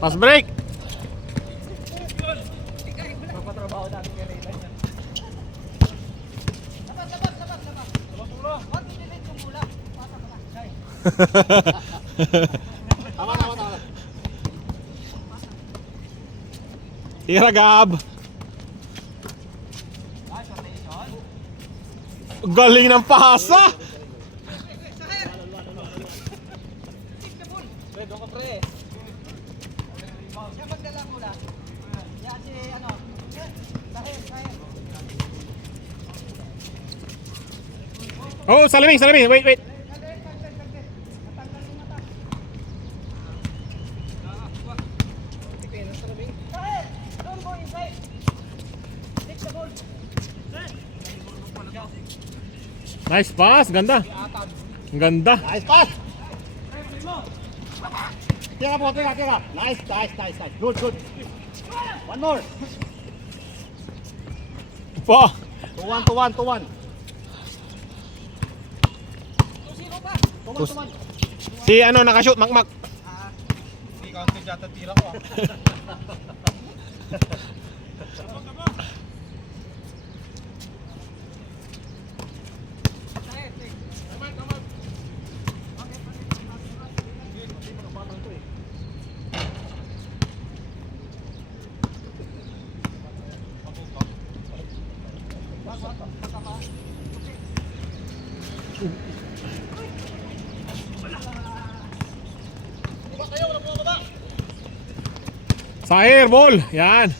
Pass break. Papatrabaho natin kay Raylan. Tira Gab. Galing ng pasa. Pre, doon ka pre. Siya magdala muna. Yan si ano. Sahil. Oh, salaming. Wait. Don't go inside. Take the ball. Nice pass, ganda. Ganda. Nice pass. Tira po. Nice. Good. One more. Pa. 2-1. Sino pa? Tuman. Si ano nakashoot, Makmak. Hindi counted yata tira ko. Sa airball. Yan.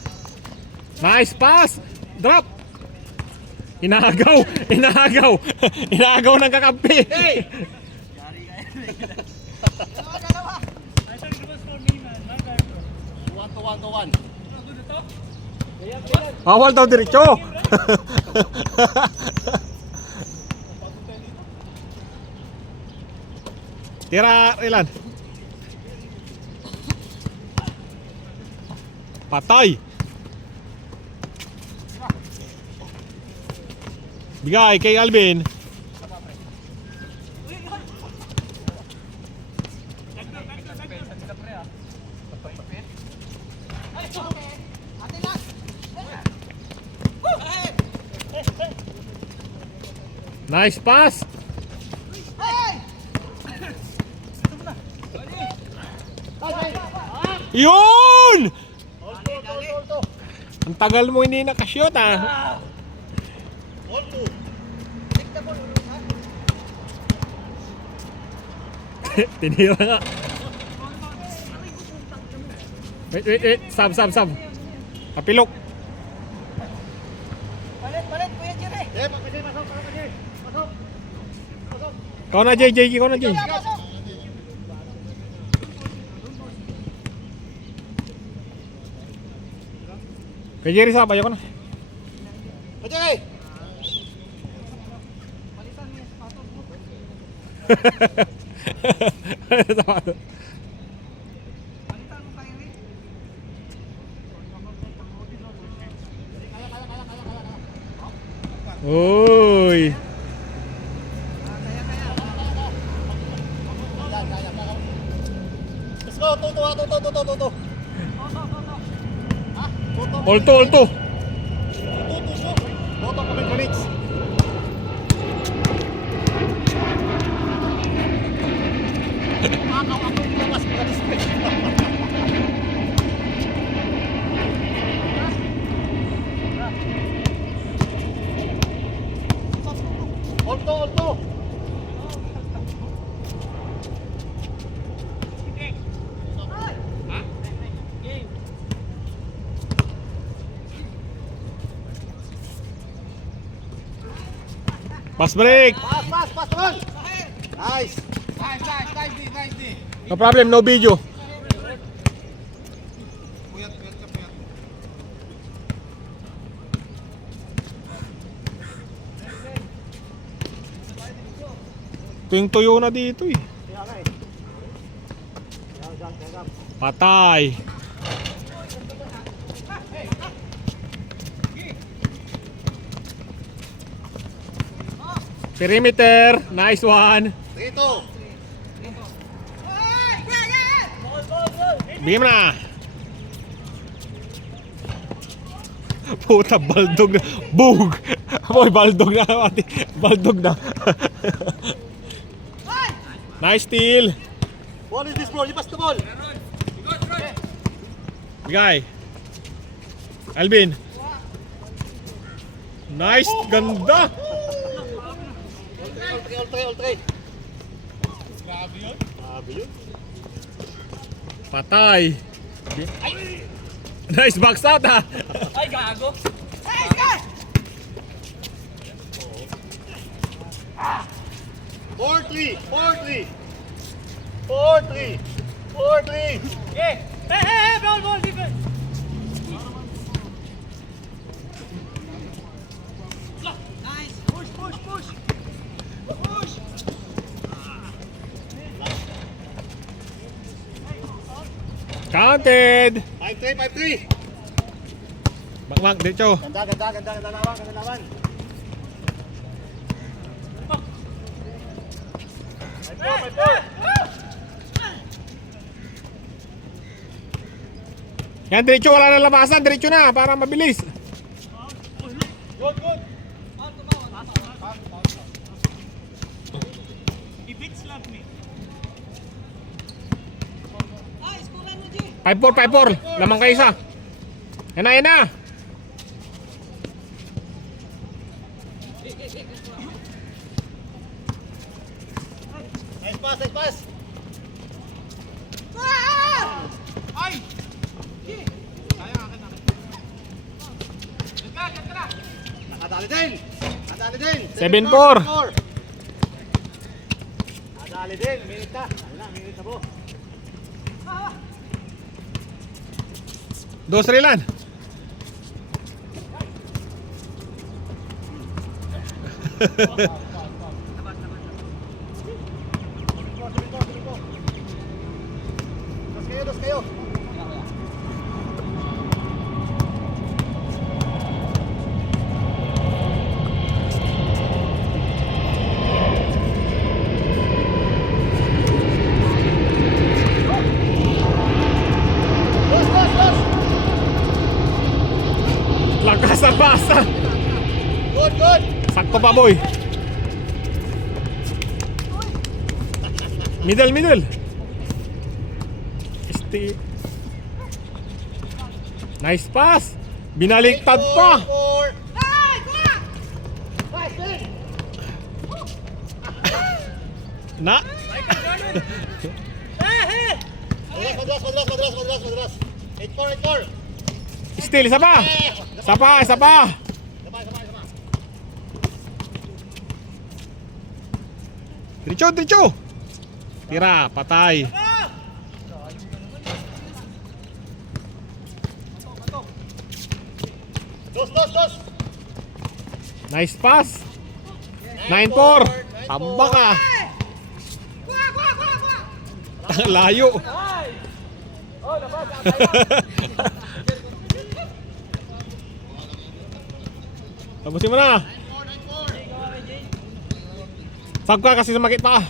Nice pass. Drop. Inagaw. Inagaw ng kakampi. Dalawa. 1-1. Bawal daw diretso. Tira, Ilan. Patay. Bigay kay Alvin. Nice pass. Yun! Ang tagal mo hindi nakashoot ah. Tinira nga. Wait. Sab. Kapilok. Palit, Kuya Jerry. Pasok. Kau na Jay. Pasok. Kay Jerry Sab, ayaw ko na. Pajay! Palitan mo yung sapatos mo. Palitan mo kayo rin. Uy. Let's go, Toto. Ulto. Toto, comment. Ako bukas mag-display. Ulto. Pass break. Pass, ball. Nice. No problem, no video. Ito yung tuyo na dito eh. Patay. Perimeter, nice one. Dito. Bigyan mo na. Puta, baldog na. Bug! Boy, baldog na. Baldog na. Nice steal. What is this, bro? You pass the ball. Bigay. Alvin. Nice. Ganda. All three. Grabe yun. Patay. Nice box out ha. Ay, gago. 4-3. Hey, ball, defense. Nice. Push. Counted. 5-3. Bak, diretso. Ganda laban. Yan, diretso. Wala na labasan. Diretso na para mabilis. Good. He big slap me. 5-4. Lamang kayo isa. Yan na. Nice pass. Ay! Nadali din. 7-4. Nadali din. Minute na po. Dos relan. Dos kayo. Dos. Lakas sa basa. Good. Sakto pa, boy. Middle. Stay. Nice pass. Binaliktad pa. 4. Na. Madras. 8-4. Still, isa pa. Sama. Diretso. Tira, patay. Dos. Nice pass. 9-4. Tamba ka. Layo. Tapusin mo na. Sag ka kasi sumakit pa.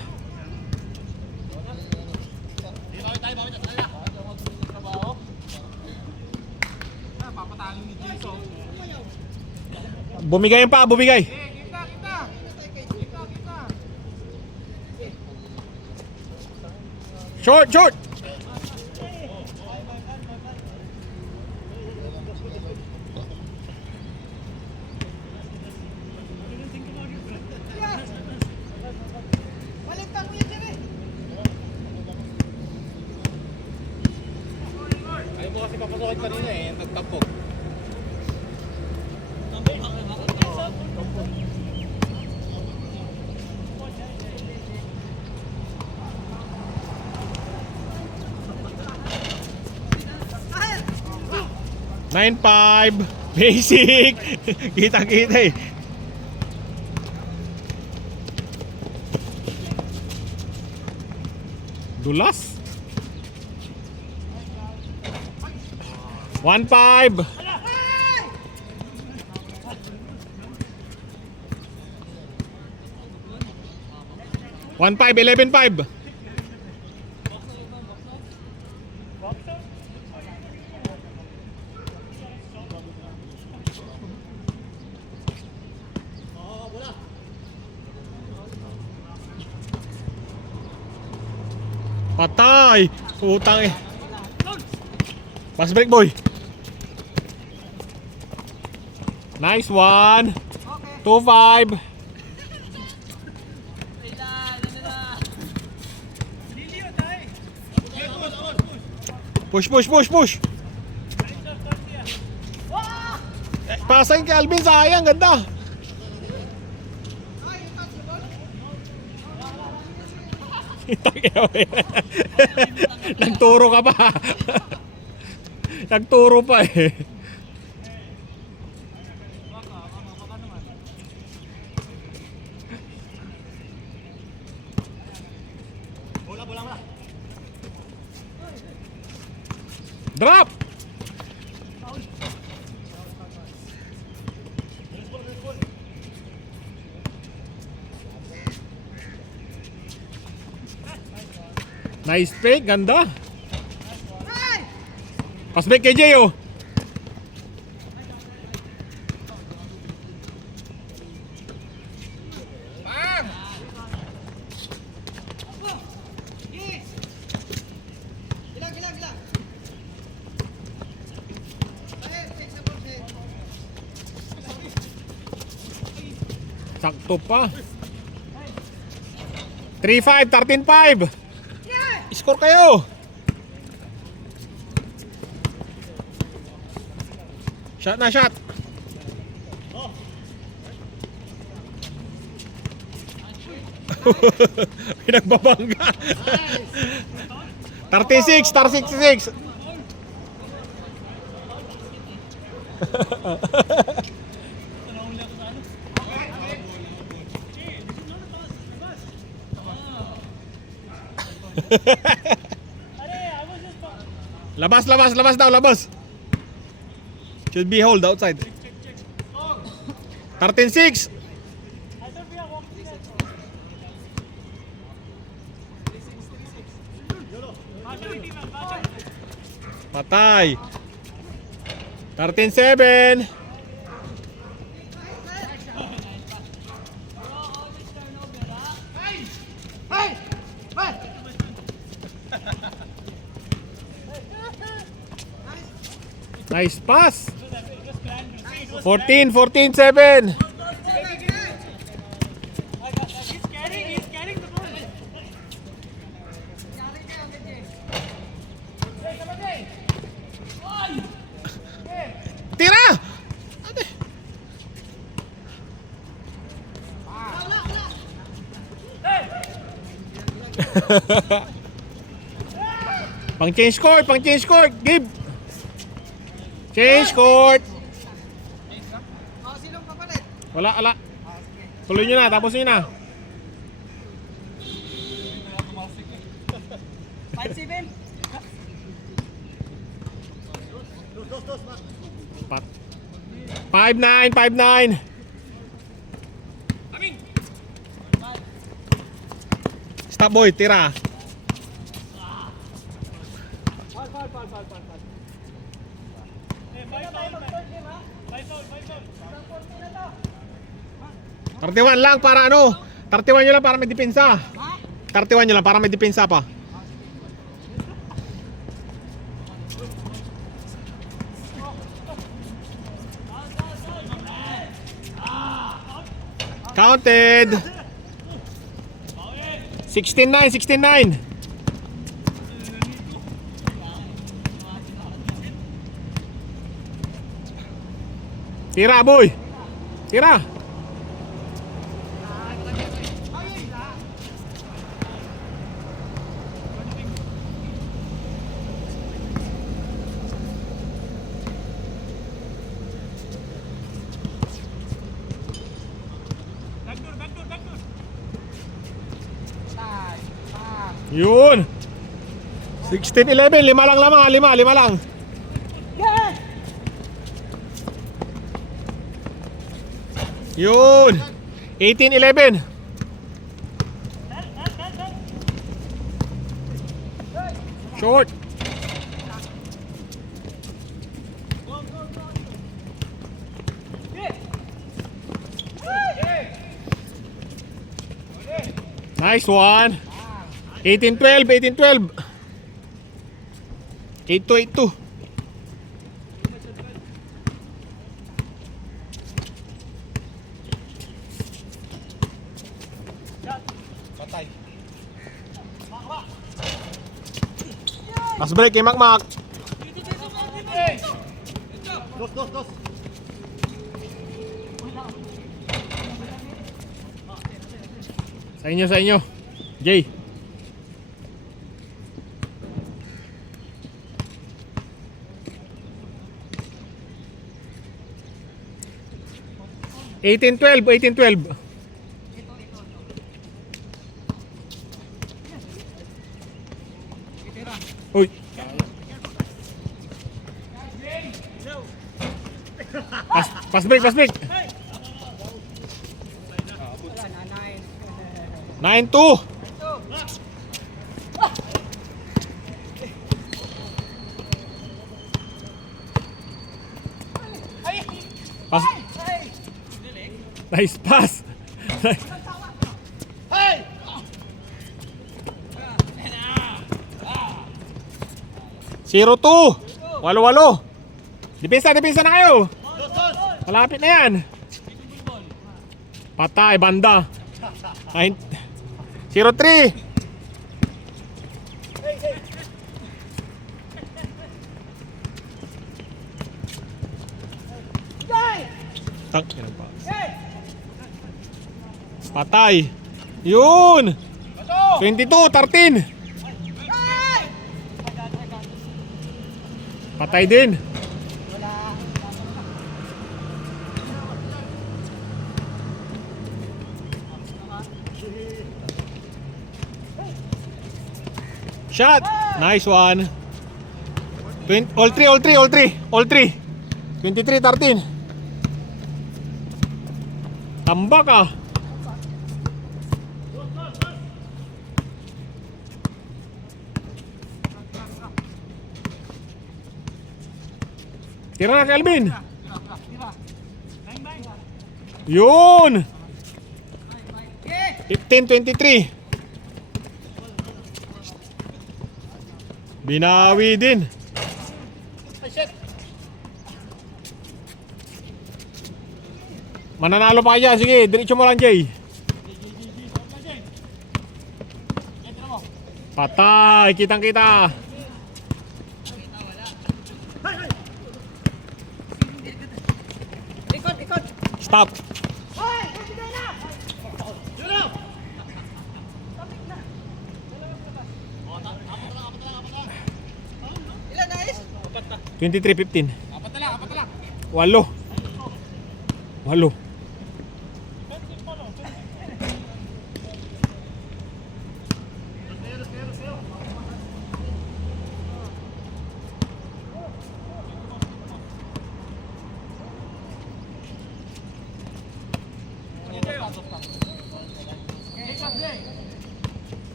Bumigay pa, bumigay. Short. Ayaw mo kasi papasokin kanina nagtapok. Nine 5. Basic. Kita eh. Dulas. 1-5. 1-5, 11-5. Patay! Putang eh. Pass break, boy. Nice one. Okay. 2-5. Push, push, push, push. Pasahin kay Alvin, sayang, ganda. Nagturo ka pa. Nagturo pa eh. Drop! Nice fake, ganda. Pass back kay Jay, oh. Gilang, gilang, gilang. Ay, check sa box, eh. Sakto pa. 3-5, 13-5. Score kayo. Shot na shot. Pinagbabangga. 36, 36. Labas, labas, labas daw, labas. Should be hold outside. 13-6. Patay. 13-7. Hey! Hey! Nice pass. 14, 14-7. Tira! Pang change court, pang change court. Give. Change court. Oh, sinong papalit? Wala, wala. Tuloy nyo na, tapos nyo na. 5-7. 5-9, 5-9. Stop boy, tira. Foul, foul, foul, foul, foul, foul. Kaya tayo mag-third game, ha? 31 lang para ano? 31 nyo lang para may depensa. Ha? 31 nyo lang para may depensa pa. Counted. 16-9, 16-9. Tira boy. Tira. Yun. 16-11, lima lang lamang, lima lang. Yeah! Yun. 18-11. Short. Nice one. 18-12, 18-12. 8-2, 8-2. Patay. Pass break kay Makmak. Dos. Sa inyo. Jay. Eighteen, 12. Uy. Pass break. Wala na, 9. 9-2. Pass. Nice pass. 0-2. 8-8. Depensa na kayo. Malapit na yan. Patay, banda. 0-3. Tak, patay. Yun. 22-13. Patay din. Shot. Nice one. All three. 23-13. Tambak ah. Tira na Kelvin. Yun. 15-23. Binawi din. Mananalo pa kaya. Sige, diretso mo lang, Jay. Patay, kitang-kita. Ikot. Stop. Hoy! Bigay na! Ilan na is? 23-15. Apat na lang. 8.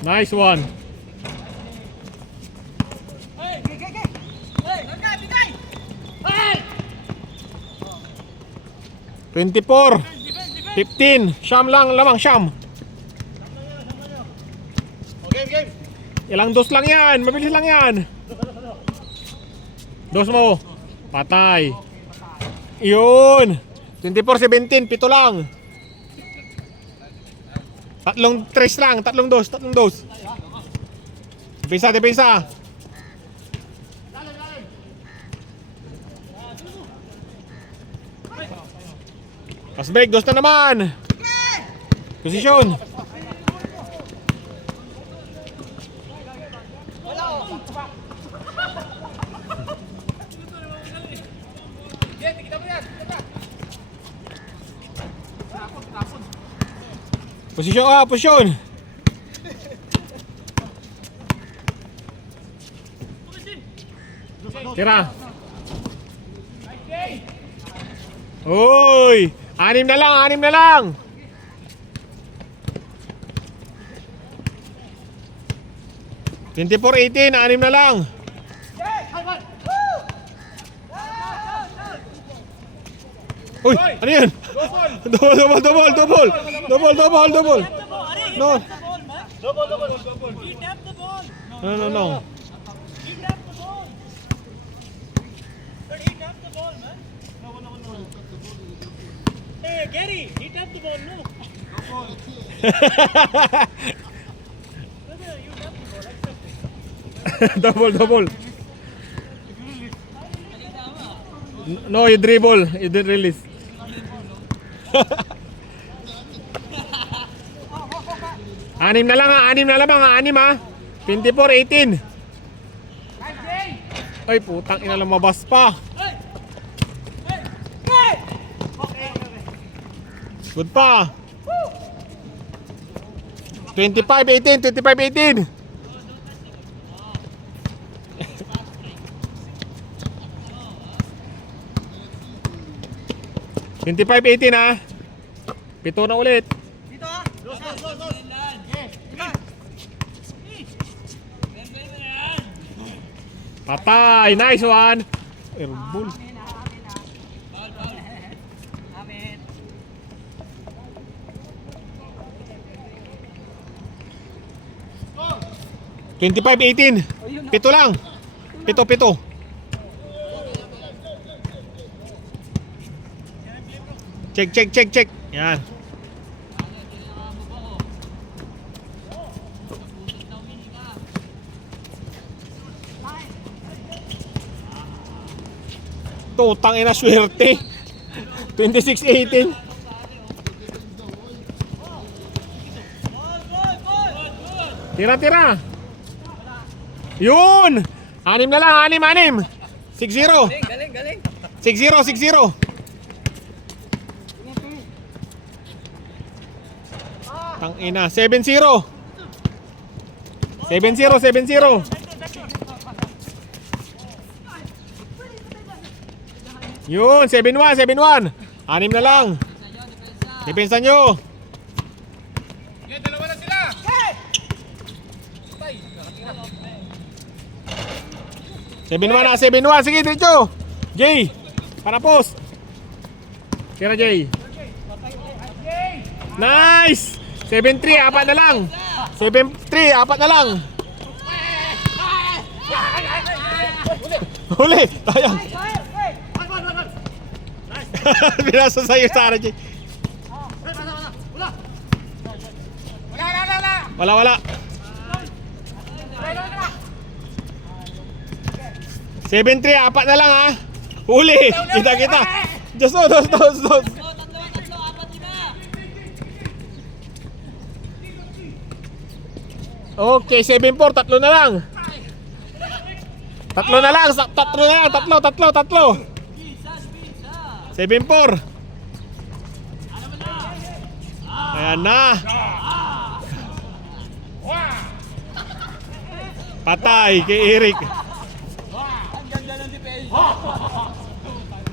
Nice one. Hey! Hey! Bigay! 24-15. Siyam lang lamang, siyam. Game. Ilang dos lang yan. Mabilis lang yan. Dos mo. Patay. Yun. 24-17. 7 lang. Tatlong tres lang. Tatlong dos. Depensa. Pass break. Dos na naman. Posisyon. Posisyon. Tira. Uy, 6 na lang. 24-18, 6 na lang. Uy, ano yan? Double. No. Double, double, double. He tapped the ball. No. He tapped the ball. But he tapped the ball, man. No. Hey, Gary, he tapped the ball, no. Brother, you tapped the ball, accept it. Double. No, you dribble. You didn't release. Anim na lang ha. Anim ha. 24-18. Ay, putang ina, lumabas pa. Good pa. 25-18. 25-18 ha. Pito na ulit. Dito ah. Dos. Patay. Nice one. Airball. Amen. 25-18. Pito lang. Pito. Check. Yan. Tutang ina, swerte. 26-18. Tira. Yun! Anim na lang, anim. 6-0. Galing. 6-0. Tang ina, 7-0. 7-0. Yun, 7-1. Anim na lang. Depensa nyo. Okay, dalawa na sila. Patay. 7-1. Sige, diretso. Jay, parapos. Tira, Jay. Nice! 7-3, apat na lang. 7-3, apat na lang. Huli, sayang. Binasa sa'yo, Sarah, Jay. Wala. 7-3, apat na lang ha. Huli, kita. Dos. Okay, 7-4, tatlo na lang. Tatlo. 7-4. Ayan na. Patay kay Eric.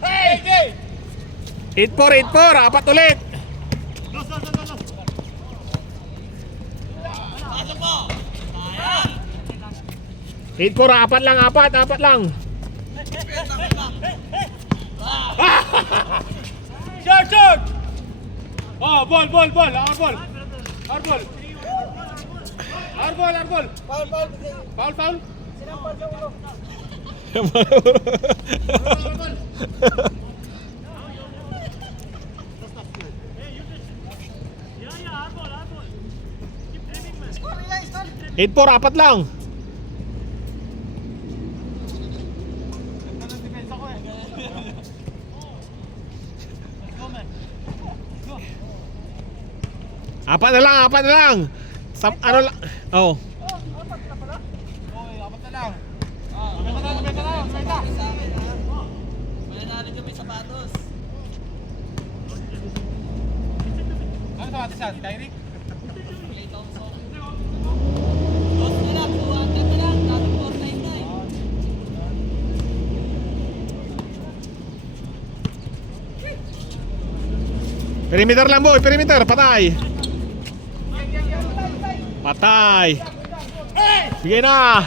Hey! 8-4, apat ulit. Hit 4, apat lang. Shot! Oh, ball. Our ball. Foul. Hit 4, apat lang. Apat na lang. Ano lang? Oh. Apat na lang. Benta na. Mananalo kami sapatos. Ano sa atin siya? Direct? Dos na lang, 200 na lang. Dapat 499. Perimeter lang, boy. Patay. Sige na.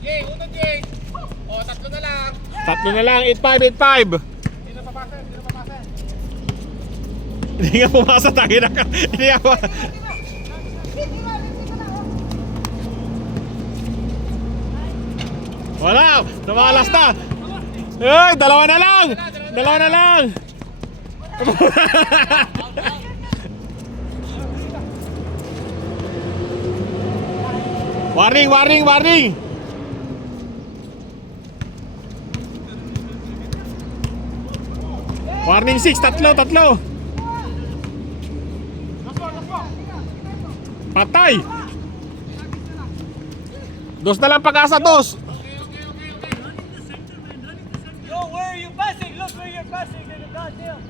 Jay, unang Jay. Oh, tatlo na lang. 8-5. Hindi na papasa. Hindi nga pumasa, tangin na ka. Hindi nga pumasa. Wala! Namalas na! Ay, dalawa na lang! Dalawa na lang! Warning, warning, warning! Warning 6, tatlo. Patay! Dos na lang pag-asa, dos! Yo, where are you passing? Look where you're passing. You're goddamn.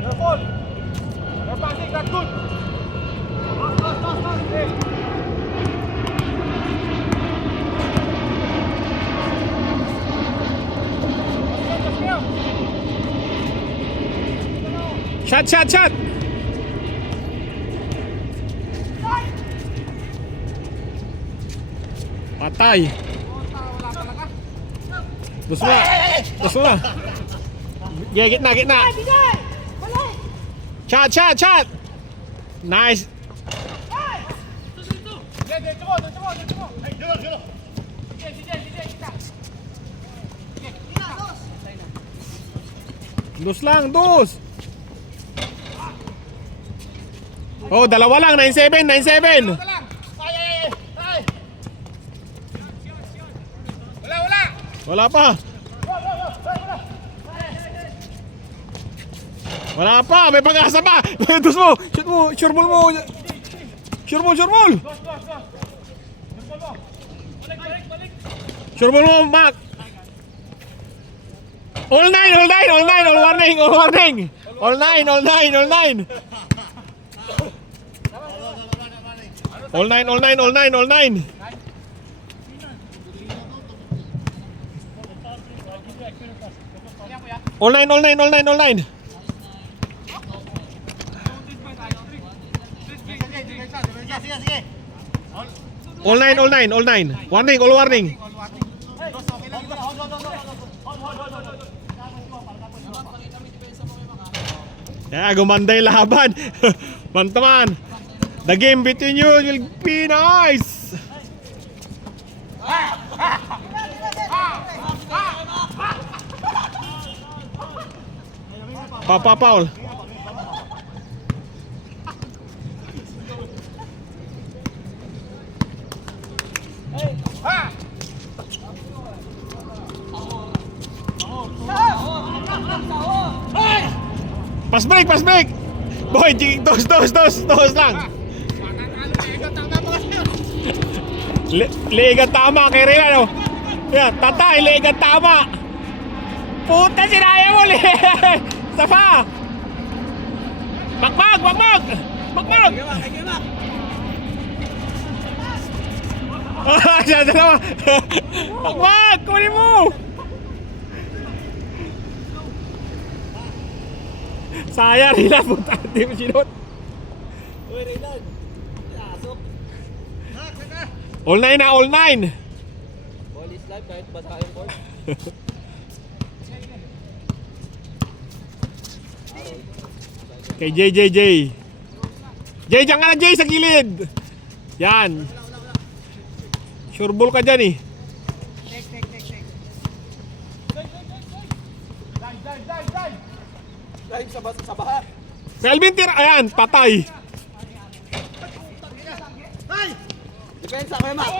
Your fault. Your passing, not good. Hey. Shot! Patay! Dos na! Yeah, gitna! Shot! Nice! Dos! Oh, dalawa lang, 9-7! Wala pa! May pag-asa pa! Dos mo! Shoot mo! Sure ball mo! Sure ball! Sure ball mo, Mac! All nine! All warning! All nine! All nine! All nine. Warning. Yeah, gumanda yung laban. Man. The game between you will be nice. Paul. Pass break. Boy, dos lang. Liigan tama kay Real. Yan, tatay, liigan tama. Puta, sinaya mo, Safa. Bakbag. Siya dalawa. Bakbag, kunin mo. Saya, Rila, puta, hindi mo sinot. Uy, Raylan. Asok. All nine. Ball is live kahit basa yung ball. Kay JJ. Jay, diyan ka na, Jay, sa gilid. Yan. Sure ball ka dyan eh. Live sa baha. Melvin, tira. Ayan, patay. Depensa ko, Mac.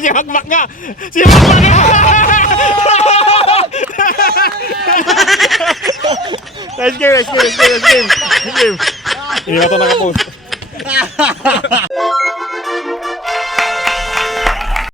Si Makmak nga. Nice game. Hindi ba ito nakapost?